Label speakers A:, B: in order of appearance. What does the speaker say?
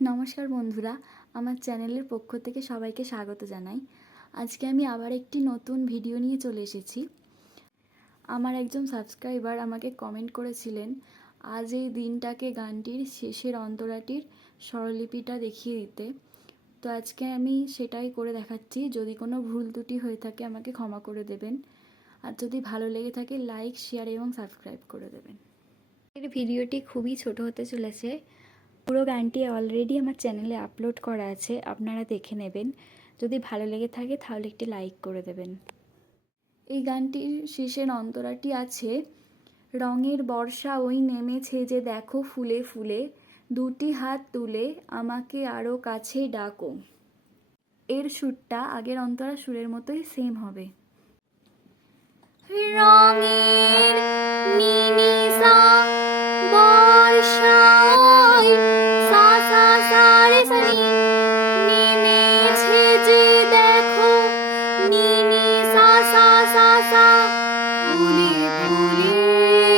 A: নমস্কার বন্ধুরা, আমার চ্যানেলের পক্ষ থেকে সবাইকে স্বাগত জানাই। আজকে আমি আবার একটি নতুন ভিডিও নিয়ে চলে এসেছি। আমার একজন সাবস্ক্রাইবার আমাকে কমেন্ট করেছিলেন, আজ এই দিনটাকে গানটির শেষের অন্তরাটির স্বরলিপিটা দেখিয়ে দিতে। তো আজকে আমি সেটাই করে দেখাচ্ছি। যদি কোনো ভুল ত্রুটি হয়ে থাকে আমাকে ক্ষমা করে দেবেন। আর যদি ভালো লেগে থাকে, লাইক, শেয়ার এবং সাবস্ক্রাইব করে দেবেন। এর ভিডিওটি খুবই ছোট হতে চলেছে। পুরো গানটি অলরেডি আমার চ্যানেলে আপলোড করা আছে, আপনারা দেখে নেবেন। যদি ভালো লেগে থাকে তাহলে একটি লাইক করে দেবেন। এই গানটির শেষের অন্তরাটি আছে, রঙের বর্ষা ওই নেমেছে যে দেখো ফুলে ফুলে, দুটি হাত তুলে আমাকে আরও কাছে ডাকো। এর সুরটা আগের অন্তরা সুরের মতোই সেম হবে। ফুলে ফুলে